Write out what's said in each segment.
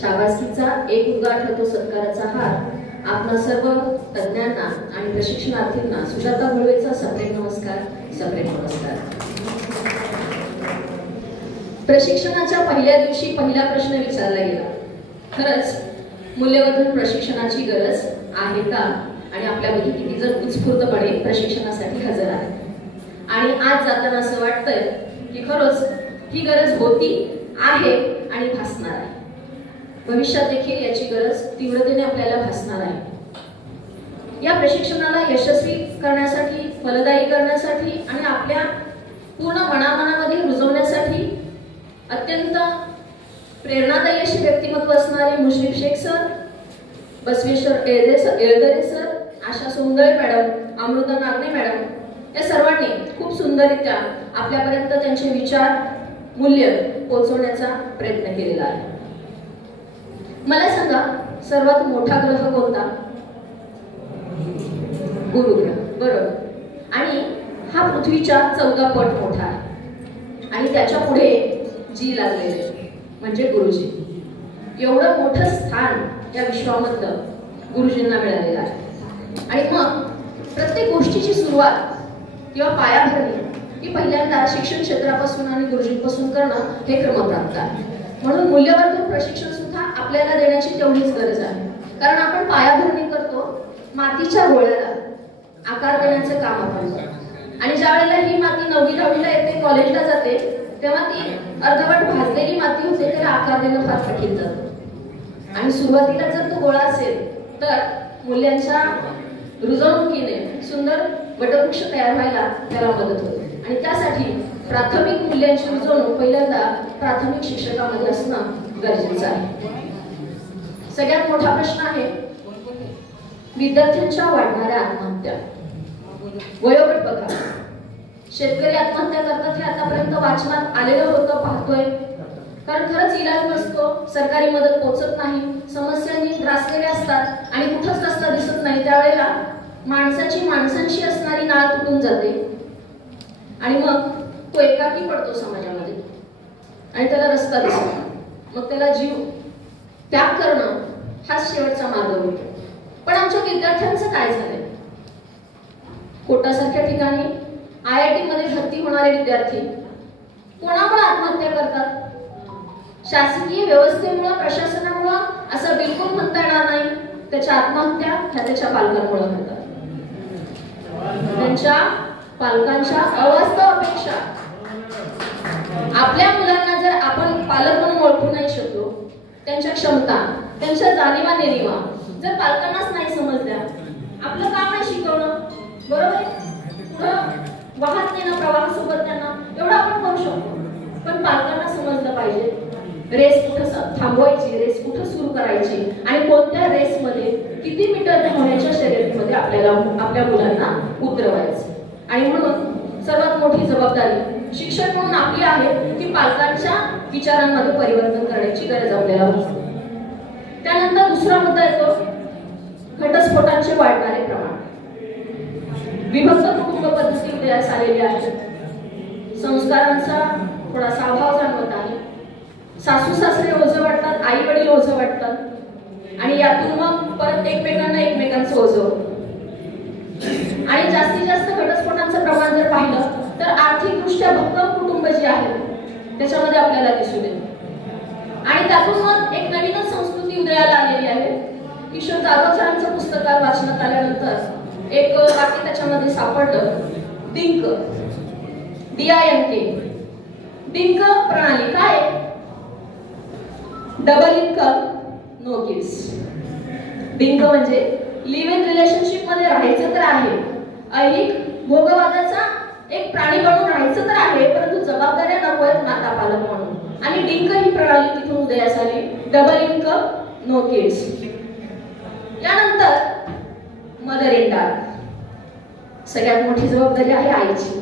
शाबासकीचा एक उद्गार ठरतो सत्काराचा हार. आपणा सर्व तज्ञांना आणि प्रशिक्षणार्थींना सुजाता मुळवेचा सप्रेम नमस्कार. प्रशिक्षणाच्या पहिल्या दिवशी पहिला प्रश्न विचारला गेला, खरंच मूल्यवर्धन प्रशिक्षणाची गरज आहे का? आणि आपल्यापैकी किती जण उत्स्फूर्तपणे प्रशिक्षणासाठी हजर आहेत? आणि आज जाताना असं वाटतंय की खरंच ही गरज होती, आहे आणि भासणार आहे. भविष्यात देखील याची गरज तीव्रतेने आपल्याला भासणार आहे. या प्रशिक्षणाला यशस्वी करण्यासाठी, फलदायी करण्यासाठी आणि आपल्या पूर्ण मनामनामध्ये रुजवण्यासाठी अत्यंत प्रेरणादायी असे व्यक्तिमत्व असणारे मुश्रीफ शेख सर, बसवेश्वर येळदरे सर, आशा सोंदळे मॅडम, अमृता नागणे मॅडम या सर्वांनी खूप सुंदररित्या आपल्यापर्यंत त्यांचे विचार, मूल्य पोहोचवण्याचा प्रयत्न केलेला आहे. मला सांगा, सर्वात मोठा ग्रह कोणता? गुरु ग्रह, बरोबर. आणि हा पृथ्वीच्या 14 पट मोठा आहे आणि त्याच्या पुढे जी लागलेले म्हणजे गुरुजी. एवढं मोठं स्थान या विश्वामधलं गुरुजींना मिळालेलं आहे. आणि मग प्रत्येक गोष्टीची सुरुवात किंवा पायाभरणी ही पहिल्यांदा शिक्षण क्षेत्रापासून आणि गुरुजींपासून करणं हे क्रमप्राप्त आहे. म्हणून मूल्यवर्धन प्रशिक्षण सुद्धा आपल्याला देण्याची तेवढीच गरज आहे. कारण आपण पायाभरणी करतो, मातीच्या गोळ्याला आकार देण्याचं काम आपण करतो. आणि ज्या वेळेला ही माती 9वी 10वीला येते, कॉलेजला जाते, तेव्हा ती अर्धवट भाजलेली माती होते, त्याला आकार देणं फार कठीण जातं. आणि सुरुवातीला जर तो गोळा असेल तर मूल्यांच्या रुजवणुकीने सुंदर वटवृक्ष तयार व्हायला त्याला मदत होते. आणि त्यासाठी प्राथमिक मूल्यांची रुजवणूक पहिल्यांदा प्राथमिक शिक्षकामध्ये असणं गरजेचं आहे. सगळ्यात मोठा प्रश्न आहे विद्यार्थ्यांच्या वाढणाऱ्या आत्महत्या. वयोगट बघा, शेतकरी आत्महत्या करतात हे आतापर्यंत वाचनात आलेलं होतं, पाहतोय. कारण खरंच इलाज नसतो, सरकारी मदत पोहोचत नाही, समस्यांनी त्रासलेले असतात आणि कुठंच रस्ता दिसत नाही. त्यावेळेला माणसांशी असणारी नाळ तुटून जाते आणि मग तो एकाकी पडतो समाजामध्ये आणि त्याला रस्ता दिसतो. मग त्याला जीव त्याग करणं हाच शेवटचा मार्ग होतो. पण आमच्या विद्यार्थ्यांचं काय झालंय? कोटासारख्या ठिकाणी IIT मध्ये भरती होणारे विद्यार्थी कोणामुळे आत्महत्या करतात? शासकीय व्यवस्थेमुळे, प्रशासनामुळे असं बिलकुल म्हणता येणार नाही. त्याच्या आत्महत्या ह्या त्याच्या पालकांमुळे होतात. त्यांच्या पालकांच्या अवास्तव अपेक्षा. आपल्या मुलांना जर आपण पालक म्हणून ओळखू नाही शकलो, त्यांच्या क्षमता, त्यांच्या जाणीवा नेणीवा जर पालकांनाच नाही समजल्या, आपलं काम आहे शिकवणं, बरोबर? पुढं वाहत नेणं, प्रवाहासोबत त्यांना एवढं आपण करू शकतो. पण पालकांना समजलं पाहिजे रेस कुठं थांबवायची, रेस कुठं सुरू करायची आणि कोणत्या रेसमध्ये किती मीटर धावण्याच्या शर्यतीमध्ये आपल्याला आपल्या मुलांना उतरवायचं. आणि म्हणून सर्वात मोठी जबाबदारी शिक्षक म्हणून आपली आहे की पालकांच्या विचारांमध्ये परिवर्तन करण्याची गरज आपल्याला भासते. त्यानंतर दुसरा मुद्दा येतो घटस्फोटांचे वाढणारे प्रमाण. विभक्त कुटुंब पद्धती उदयास आलेली आहे. संस्कारांचा थोडासा अभाव जाणवत आहे. सासू सासरे ओझं वाटतात, आई वडील ओझं वाटतात आणि यातून मग परत एकमेकांचं ओझं होतं. आणि जास्तीत जास्त घटस्फोटांचं प्रमाण जर पाहिलं तर आर्थिकदृष्ट्या भक्कम कुटुंब जी आहेत त्याच्यामध्ये आपल्याला दिसून येतं. आणि त्यातून मग एक नवीनच संस्कृती उदयाला आलेली आहे. किशोर जाधव सरांचं पुस्तक वाचनात आल्यानंतर एक वाक्य त्याच्यामध्ये सापडलं, डिंक, DINK, डिंक प्रणाली. काय? Double income no kids. DINK म्हणजे लिव्ह इन रिलेशनशिप मध्ये राहायचं तर आहे, ऐहिक भोगवादाचा एक प्राणी बनून राहायचं तर आहे, परंतु जबाबदाऱ्या नको आहेत नाता पालक म्हणून. आणि डिंक ही प्रणाली तिथून उदयास आली, डबल इन्कम नो किड्स. यानंतर मदर इन डार्क. सगळ्यात मोठी जबाबदारी आहे आईची.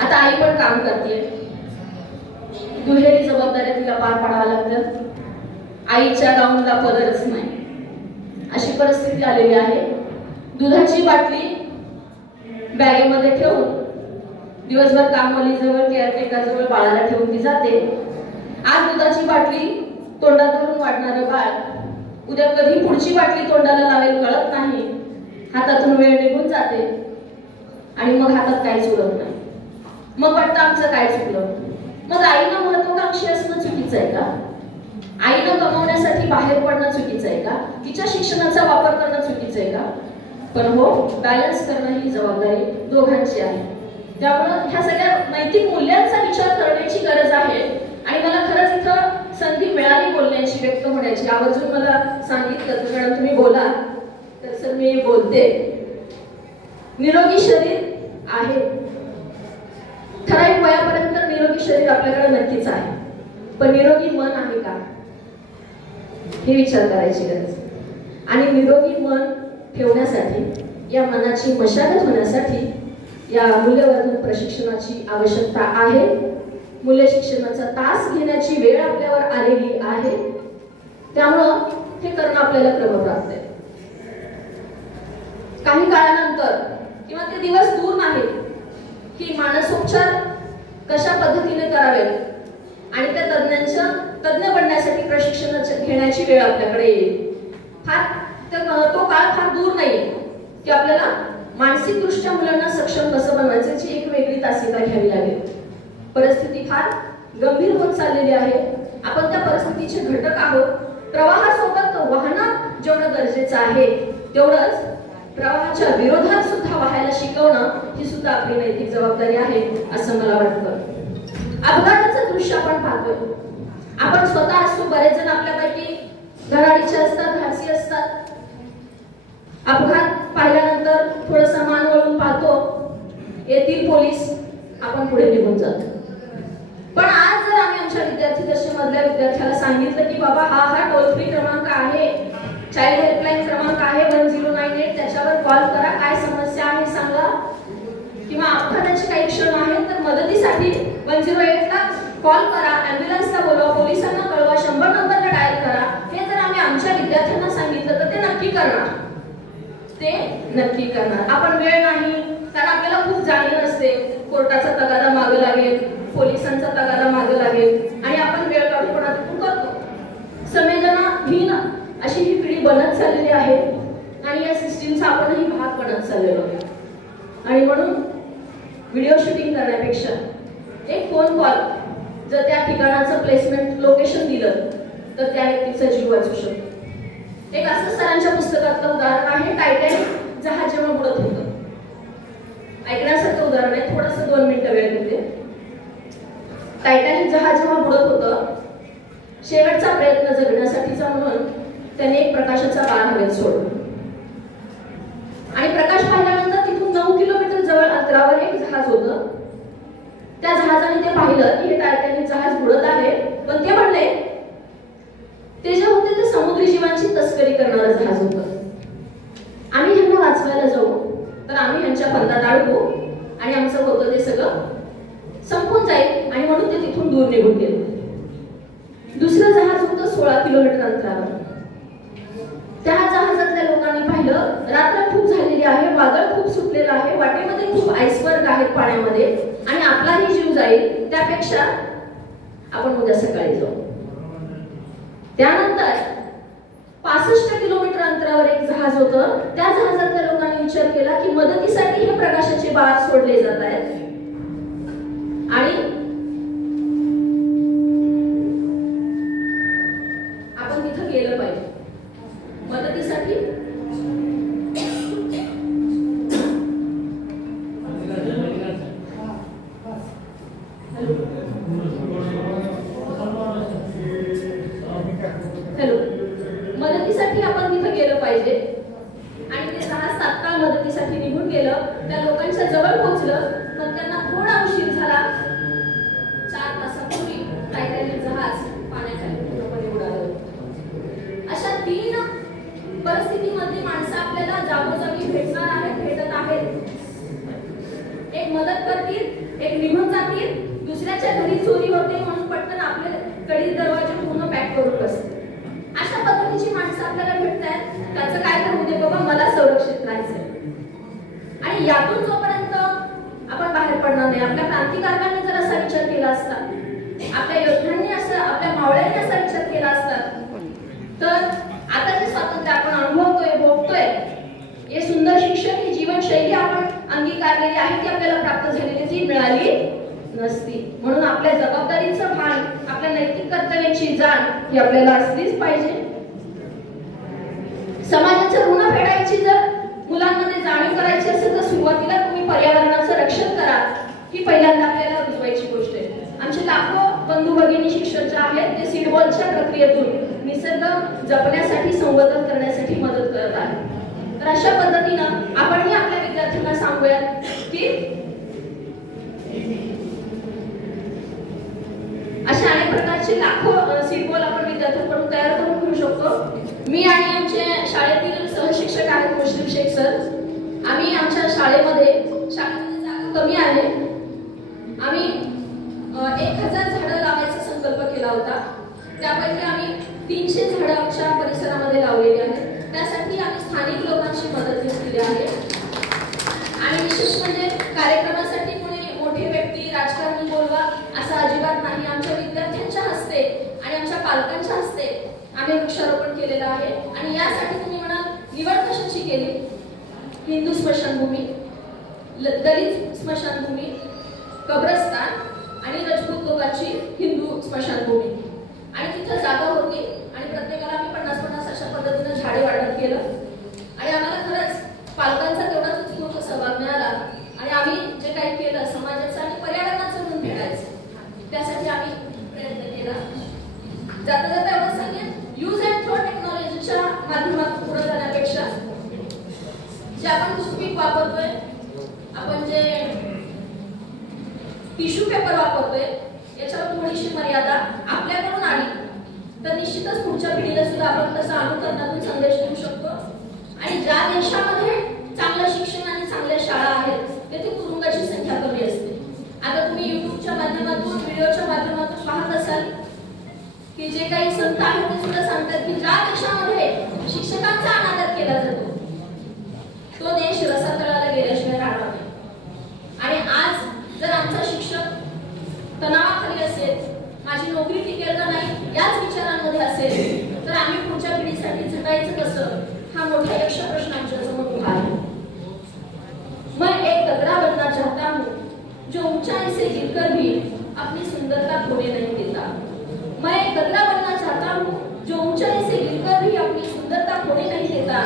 आता आई पण काम करते, दुहेरी जबाबदाऱ्या तिला पार पाडाव्या लागतात. आईच्या गाऊनला पदरच नाही, अशी परिस्थिती आलेली आहे. दुधाची बाटली बॅगेमध्ये ठेवून दिवसभर कामवालीजवळ, केअरटेकरजवळ, बाळाला ठेवून ती जाते. आज दुधाची बाटली तोंडात धरून वाढणारं बाळ उद्या कधी पुढची बाटली तोंडाला लावेल कळत नाही. हातातून वेळ निघून जाते आणि मग हातात काहीच उरत नाही. मग वाटतं आमचं काय चुकलं. मग आईनं महत्वाकांक्षी असणं चुकीचं आहे का? आईनं कमवण्यासाठी बाहेर पडणं चुकीचं आहे का? तिच्या शिक्षणाचा वापर करणं चुकीचं आहे का? पण हो, बॅलन्स करणं ही जबाबदारी दोघांची आहे. त्यामुळं ह्या सगळ्या नैतिक मूल्यांचा विचार करण्याची गरज आहे. आणि मला खरंच इथं संधी मिळाली बोलण्याची, व्यक्त होण्याची. आवर्जून मला सांगितलं मॅडम तुम्ही बोला, तर सर मी बोलते. निरोगी शरीर आहे, ठराविक वयापर्यंत निरोगी शरीर आपल्याकडे नक्कीच आहे. पण निरोगी मन आहे का, हे विचार करायची गरज. आणि निरोगी मन ठेवण्यासाठी, या मनाची मशागत होण्यासाठी या मूल्यवर्धन प्रशिक्षणाची आवश्यकता आहे. मूल्य शिक्षणाचा तास घेण्याची वेळ आपल्यावर आलेली आहे. त्यामुळं हे करणं आपल्याला क्रमप्राप्त आहे. काही काळानंतर किंवा ते दिवस दूर नाहीत की मानसोपचार कशा पद्धतीने करावे आणि त्या तज्ञ बनण्यासाठी प्रशिक्षण घेण्याची वेळ आपल्याकडे येईल. तो काळ फार दूर नाही की आपल्याला मानसिकदृष्ट्या मुलांना सक्षम कसं बनवायचं याची एक वेगळी तासिका घ्यावी लागेल. परिस्थिती फार गंभीर होत चाललेली आहे. आपण त्या परिस्थितीचे घटक आहोत. प्रवाहासोबत वाहनं जेवढं गरजेचं आहे तेवढंच प्रवाहाच्या विरोधात सुद्धा वाहायला शिकवणं ही सुद्धा आपली नैतिक जबाबदारी आहे असं मला वाटतं. अपघाताचं दृश्य आपण पाहतोय. आपण स्वतः असतो, बरेच जण आपल्यापैकी धडाडीचे असतात, धाडसी असतात. अपघात पाहिल्यानंतर थोडंसं मान वळून पाहतो, येतील पोलीस, आपण पुढे निघून जातो. पण आज जर आम्ही आमच्या विद्यार्थी दशेमधल्या विद्यार्थ्याला सांगितलं की बाबा हा टोल फ्री क्रमांक आहे, चाइल्ड हेल्पलाईन क्रमांक आहे 1098, त्याच्यावर कॉल करा, काय समस्या आहे सांगा, किंवा अपघाताचे काही क्षण आहेत तर मदतीसाठी 108 ला कॉल करा, ॲम्ब्युलन्सला बोलवा, पोलिसांना कळवा, 100 नंबरला डायल करा, हे जर आम्ही आमच्या विद्यार्थ्यांना सांगितलं तर ते नक्की करणार. आपण वेळ नाही, कारण आपल्याला खूप जाणीव असते, कोर्टाचा तगादा मागं लागेल, पोलिसांचा तगादा मागं लागेल आणि आपण वेळ काढूपणा तिथून करतो. संवेदनाहीन अशी ही पिढी बनत चाललेली आहे आणि या सिस्टीमचा आपणही भाग बनत चाललेलो आहे. आणि म्हणून व्हिडिओ शूटिंग करण्यापेक्षा एक फोन कॉल जर त्या ठिकाणाचं प्लेसमेंट लोकेशन दिलं तर त्या व्यक्तीचा जीव वाचू शकतो. एक असं सरांच्या पुस्तकातलं उदाहरण आहे, टायटॅनिक जहाज जेव्हा बुडत होतं. ऐकण्यासारखं उदाहरण आहे, थोडंसं 2 मिनिटं वेळ घेते. टायटॅनिक जहाज जेव्हा बुडत होतं, शेवटचा प्रयत्न जगण्यासाठीचा म्हणून त्याने एक प्रकाशाचा बाण हवेत सोडला. आणि प्रकाश पाहिल्यानंतर तिथून 9 किलोमीटर जवळ अंतरावर एक जहाज होतं. त्या जहाजाने ते पाहिलं की हे टायटॅनिक जहाज बुडत आहे, पण ते म्हणले ते जे होते ते समुद्री जीवांची तस्करी करणारं जहाज होतं. आम्ही ह्यांना वाचवायला जाऊ तर आम्ही ह्यांच्या फंदात अडकू आणि आमचं होतं ते सगळं संपून जाईल. आणि म्हणून ते तिथून दूर निघून गेले. दुसरं जहाज होतं 16 किलोमीटर अंतरावर. त्या जहाजातल्या लोकांनी पाहिलं रात्र खूप झालेली आहे, वादळ खूप सुटलेलं आहे, वाटेमध्ये खूप आईसबर्ग आहेत पाण्यामध्ये आणि आपलाही जीव जाईल, त्यापेक्षा आपण उद्या सकाळी जाऊ. त्यानंतर 65 किलोमीटर अंतरावर एक जहाज होतं. त्या जहाजातल्या लोकांनी विचार केला की मदतीसाठी हे प्रकाशाचे बाण सोडले जात आहेत आणि आपण तिथं गेलं पाहिजे मदतीसाठी. हॅलो, मदतीसाठी आपण तिथं गेलं पाहिजे. आणि ते जहाज तात्काळ मदतीसाठी निघून गेलं. त्या लोकांच्या जवळ पोहोचलं पण त्यांना थोडा उशीर झाला. 4 तासापूर्वी टायटॅनिक जहाज पाण्याखाली पूर्णपणे उडालं. अशा 3 परिस्थितीमध्ये माणसं आपल्याला जागोजागी भेटणार आहेत, भेटत आहेत. एक मदत करतील, एक निघून जातील, दुसऱ्याच्या घरी चोरी होते म्हणून पटकन आपले कडी दरवाजे पूर्ण पॅक करून बसतील. अशा पद्धतीची माणसं आपल्याला भेटतात. त्याचं काय तर होते बाबा मला संरक्षित राहायचंय. आणि यातून जोपर्यंत आपण बाहेर पडणार नाही, आपल्या क्रांतिकारकांनी जर असा विचार केला असता, आपल्या योद्ध्यांनी असं, आपल्या मावळ्यांनी असा विचार केला असता मिळाली नसती. म्हणून आपल्या जबाबदारीचं भान, आपल्या नैतिक कर्तव्याची जाण ही आपल्याला असलीच पाहिजे. समाजाचं ऋण फेडायची जर मुलांमध्ये जाणीव करायची असेल तर सुरुवातीला तुम्ही पर्यावरणाचं रक्षण करा, ही पहिल्यांदा आपल्याला रुजवायची गोष्ट आहे. आमचे लाखो बंधू भगिनी शिक्षक जे आहेत ते सीडबॉलच्या प्रक्रियेतून निसर्ग जपण्यासाठी, संवर्धन करण्यासाठी मदत करत आहेत. तर अशा पद्धतीनं आपणही आपल्या विद्यार्थ्यांना सांगूयात की अशा अनेक प्रकारचे लाखो सीडबॉल आपण विद्यार्थ्यांकडून तयार करून घेऊ शकतो. मी आणि आमचे शाळेतील सहशिक्षक आहेत मुश्रीफ शेख सर, आम्ही आमच्या शाळेमध्ये जागा कमी आहे, आम्ही 1000 झाडं लावायचा संकल्प केला होता. त्यापैकी आम्ही 300 झाडं आमच्या परिसरामध्ये लावलेली आहेत. त्यासाठी आम्ही स्थानिक लोकांची मदत घेतलेली आहे. आणि विशेष म्हणजे कार्यक्रमासाठी कोणी मोठे व्यक्ती, राजकारणी बोलवा असं अजिबात नाही. आमच्या विद्यार्थ्यांच्या हस्ते आणि आमच्या पालकांच्या हस्ते आम्ही वृक्षारोपण केलेलं आहे. आणि यासाठी तुम्ही म्हणाल निवड कशाची केली? हिंदू स्मशानभूमी, दलित स्मशानभूमी, कब्रस्तान आणि राजपूत लोकांची हिंदू स्मशानभूमी. आणि तिथं जागा होती आणि प्रत्येकाला आम्ही 50-50 अशा पद्धतीनं झाडे वाटप केलं. आणि आम्हाला खरंच पालकांचा तेवढाच उत्स्फूर्त सहभाग मिळाला. आणि आम्ही जे काही केलं समाजाचं आणि पर्यावरणाचं ऋण फेडायचं, त्यासाठी आम्ही प्रयत्न केला. जाता जाता एवढं सांगेन, यूज अँड थ्रो टेक्नॉलॉजीच्या माध्यमातून पुढे जाण्यापेक्षा जे आपण टूथपिक वापरतोय, आपण जे टिश्यू पेपर वापरतोय, याच्यावर थोडीशी मर्यादा आपल्याकडून आली तर निश्चितच पुढच्या पिढीला सुद्धा आपण तसा अनुकरणातून संदेश देऊ शकतो. आणि ज्या देशामध्ये चांगलं शिक्षण आणि चांगल्या शाळा आहेत तेथे तुरुंगाची संख्या कमी असते. आता तुम्ही युट्यूबच्या माध्यमातून, व्हिडिओच्या माध्यमातून पाहत असाल की जे काही संत आहेत ते सुद्धा सांगतात की ज्या देशामध्ये शिक्षकांचा अनादर केला जातो तो देश रसातळाला गेल्याशिवाय राहणार नाही. आणि आज जर आमचा शिक्षक तणावाखाली असेल, माझी नोकरी टिकेल का नाही याच विचारांमध्ये असेल, तर आम्ही पुढच्या पिढीसाठी झटायचं कसं, हा मोठा यक्ष प्रश्न आमच्या समोर उभा आहे. मैं एक गदरा बनना चाहता हूँ जो ऊंचाई से गिरकर भी अपनी सुंदरता खोने नहीं देता. मैं एक गदरा बनना चाहता हूँ जो ऊंचाई से गिरकर भी अपनी सुंदरता खोने नहीं देता.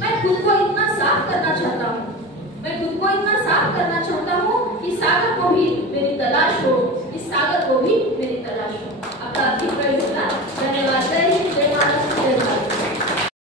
मैं खुद को इतना साफ करना